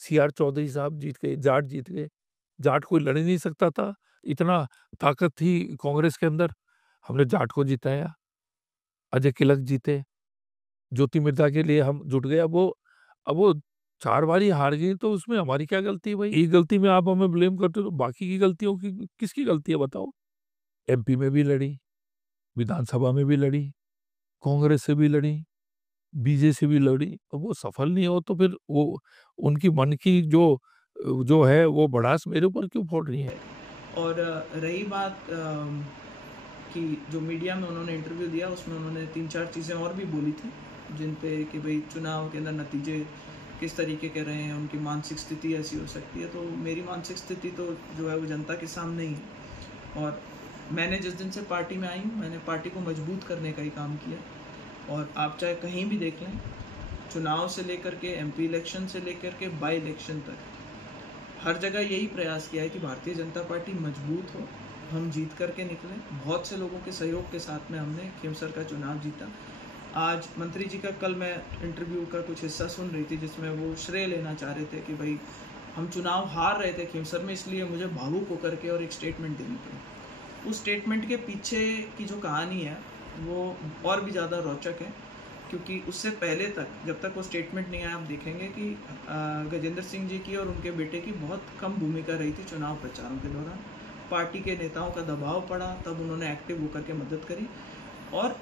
CR Chaudhary साहब जीत गए, जाट जीत गए। जाट कोई लड़ ही नहीं सकता था, इतना ताकत थी कांग्रेस के अंदर। हमने जाट को जिताया, अजय किलक जीते, ज्योति मिर्धा के लिए हम जुट गए। अब वो 4 बारी हार गई, तो उसमें हमारी क्या गलती है भाई? एक गलती में आप हमें ब्लेम करते हो, तो बाकी की गलतियों की किसकी गलती है बताओ? MP में भी लड़ी, विधानसभा में भी लड़ी, कांग्रेस से भी लड़ी, बीजेपी से भी लड़ी, अब वो सफल नहीं हो तो फिर वो उनकी मन की जो है वो भड़ास मेरे ऊपर क्यों फोड़ रही है? और रही बात कि जो मीडिया में उन्होंने इंटरव्यू दिया, उसमें उन्होंने 3-4 चीज़ें और भी बोली थी, जिन पे कि भाई चुनाव के अंदर नतीजे किस तरीके के रहे हैं, उनकी मानसिक स्थिति ऐसी हो सकती है। तो मेरी मानसिक स्थिति तो जो है वो जनता के सामने ही है। और मैंने जिस दिन से पार्टी में आई हूँ, मैंने पार्टी को मजबूत करने का ही काम किया। और आप चाहे कहीं भी देख लें, चुनाव से लेकर के MP इलेक्शन से लेकर के बाई इलेक्शन तक, हर जगह यही प्रयास किया है कि भारतीय जनता पार्टी मजबूत हो, हम जीत करके निकलें। बहुत से लोगों के सहयोग के साथ में हमने खींवसर का चुनाव जीता। आज मंत्री जी का कल मैं इंटरव्यू का कुछ हिस्सा सुन रही थी, जिसमें वो श्रेय लेना चाह रहे थे कि भाई हम चुनाव हार रहे थे खींवसर में, इसलिए मुझे भावुक होकर के और एक स्टेटमेंट देनी पड़ी। उस स्टेटमेंट के पीछे की जो कहानी है वो और भी ज़्यादा रोचक है, क्योंकि उससे पहले तक, जब तक वो स्टेटमेंट नहीं आया, आप देखेंगे कि गजेंद्र सिंह जी की और उनके बेटे की बहुत कम भूमिका रही थी चुनाव प्रचारों के दौरान। पार्टी के नेताओं का दबाव पड़ा, तब उन्होंने एक्टिव होकर के मदद करी। और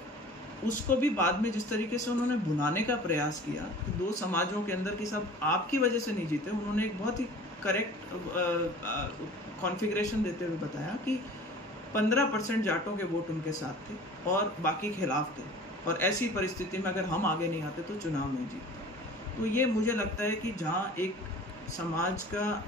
उसको भी बाद में जिस तरीके से उन्होंने भुनाने का प्रयास किया कि दो समाजों के अंदर की सब आपकी वजह से नहीं जीते, उन्होंने एक बहुत ही करेक्ट कॉन्फ़िगरेशन देते हुए बताया कि 15% जाटों के वोट उनके साथ थे और बाकी खिलाफ थे, और ऐसी परिस्थिति में अगर हम आगे नहीं आते तो चुनाव नहीं जीतते। तो ये मुझे लगता है कि जहाँ एक समाज का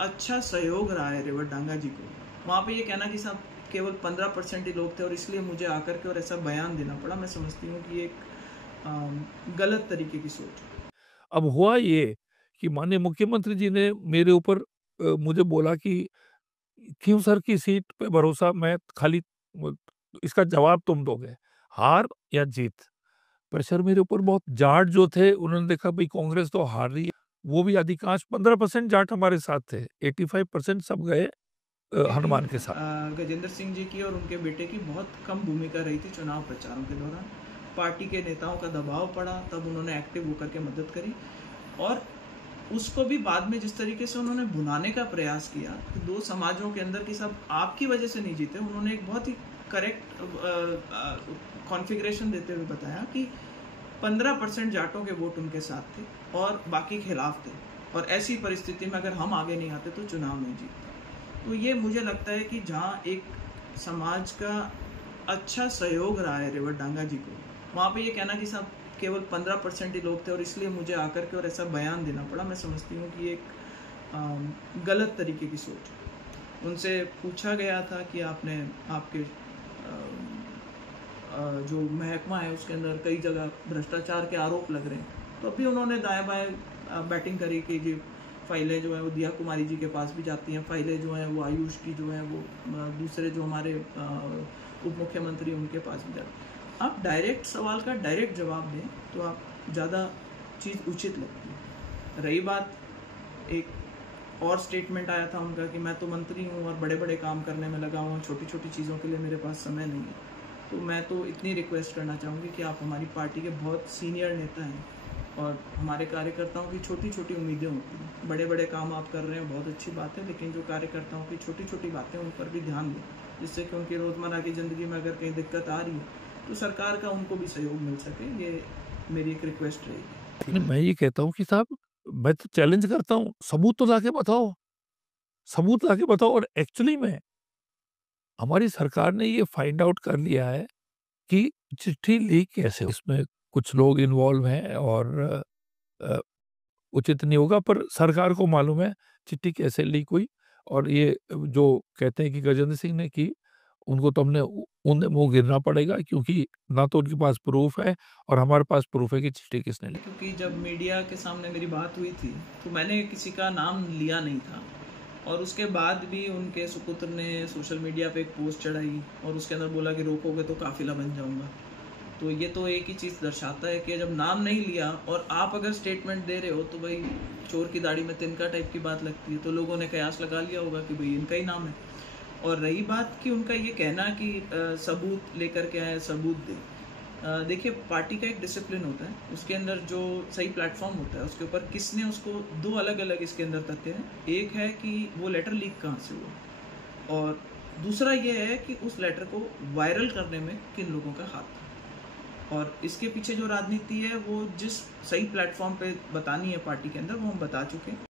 अच्छा सहयोग रहा है रेवत डांगा जी को, वहाँ पे ये कहना कि साहब केवल 15% ही लोग थे और इसलिए मुझे आकर के और ऐसा बयान देना पड़ा, मैं समझती हूँ कि एक गलत तरीके की सोच है। अब हुआ ये कि माननीय मुख्यमंत्री जी ने मेरे ऊपर मुझे बोला कि क्यों सर की सीट पे भरोसा, मैं खाली इसका जवाब तुम दोगे, हार या जीत। प्रेशर मेरे ऊपर बहुत। जाट जो थे उन्होंने देखा भाई कांग्रेस तो हार रही है, वो भी अधिकांश 15% जाट हमारे साथ थे, 85% सब गए कि हनुमान के साथ। गजेंद्र सिंह जी की और उनके बेटे की बहुत कम भूमिका रही थी चुनाव प्रचारों के दौरान। पार्टी के नेताओं का दबाव पड़ा, तब उन्होंने एक्टिव होकर के मदद करी। और उसको भी बाद में जिस तरीके से उन्होंने भुनाने का प्रयास किया कि दो समाजों के अंदर की सब आपकी वजह से नहीं जीते, उन्होंने एक बहुत ही करेक्ट कॉन्फ़िगरेशन देते हुए बताया कि 15% जाटों के वोट उनके साथ थे और बाकी खिलाफ थे, और ऐसी परिस्थिति में अगर हम आगे नहीं आते तो चुनाव नहीं जीतते। तो ये मुझे लगता है कि जहाँ एक समाज का अच्छा सहयोग रहा है रेवत डांगा जी को, वहाँ पे ये कहना कि साहब केवल 15% ही लोग थे और इसलिए मुझे आकर के और ऐसा बयान देना पड़ा, मैं समझती हूँ कि एक गलत तरीके की सोच है। उनसे पूछा गया था कि आपने आपके जो महकमा है उसके अंदर कई जगह भ्रष्टाचार के आरोप लग रहे हैं, तो अभी उन्होंने दाएं बाएं बैटिंग करी कि जी फाइलें जो है वो दिया कुमारी जी के पास भी जाती हैं, फाइलें जो हैं वो आयुष की जो है वो दूसरे जो हमारे उप मुख्यमंत्री उनके पास भी जाती हैं। आप डायरेक्ट सवाल का डायरेक्ट जवाब दें तो आप ज़्यादा चीज़ उचित लगती है। रही बात, एक और स्टेटमेंट आया था उनका कि मैं तो मंत्री हूँ और बड़े बड़े काम करने में लगा हूँ, छोटी छोटी चीज़ों के लिए मेरे पास समय नहीं है। तो मैं तो इतनी रिक्वेस्ट करना चाहूँगी कि आप हमारी पार्टी के बहुत सीनियर नेता हैं और हमारे कार्यकर्ताओं की छोटी छोटी उम्मीदें होती हैं। बड़े बड़े काम आप कर रहे हैं, बहुत अच्छी बात है, लेकिन जो कार्यकर्ताओं की छोटी छोटी बातें उन पर भी ध्यान दें, जिससे कि उनकी रोज़मर्रा की ज़िंदगी में अगर कहीं दिक्कत आ रही है तो सरकार का उनको भी सहयोग मिल सके। ये मेरी एक रिक्वेस्ट रहेगी। मैं ये कहता हूँ कि साहब, मैं तो चैलेंज करता हूँ, सबूत तो लाके बताओ, सबूत लाके बताओ। और एक्चुअली में हमारी सरकार ने ये फाइंड आउट कर लिया है कि चिट्ठी लीक कैसे हो। इसमें कुछ लोग इन्वॉल्व हैं और अ, उचित नहीं होगा, पर सरकार को मालूम है चिट्ठी कैसे लीक हुई। और ये जो कहते हैं कि गजेंद्र सिंह ने की, उनको तो हमने उन्हें मुँह गिरना पड़ेगा, क्योंकि ना तो उनके पास प्रूफ है और हमारे पास प्रूफ है कि चिट्ठी किसने ली। क्योंकि जब मीडिया के सामने मेरी बात हुई थी तो मैंने किसी का नाम लिया नहीं था, और उसके बाद भी उनके सुपुत्र ने सोशल मीडिया पे एक पोस्ट चढ़ाई और उसके अंदर बोला कि रोकोगे तो काफिला बन जाऊंगा। तो ये तो एक ही चीज़ दर्शाता है कि जब नाम नहीं लिया और आप अगर स्टेटमेंट दे रहे हो तो भाई चोर की दाढ़ी में तिनका टाइप की बात लगती है, तो लोगों ने कयास लगा लिया होगा कि भाई इनका ही नाम है। और रही बात कि उनका ये कहना कि सबूत लेकर के आए, सबूत दे, देखिए पार्टी का एक डिसिप्लिन होता है, उसके अंदर जो सही प्लेटफॉर्म होता है उसके ऊपर किसने उसको, दो अलग अलग इसके अंदर तथ्य हैं। एक है कि वो लेटर लीक कहाँ से हुआ, और दूसरा ये है कि उस लेटर को वायरल करने में किन लोगों का हाथ था। और इसके पीछे जो राजनीति है वो जिस सही प्लेटफॉर्म पे बतानी है पार्टी के अंदर वो हम बता चुके हैं।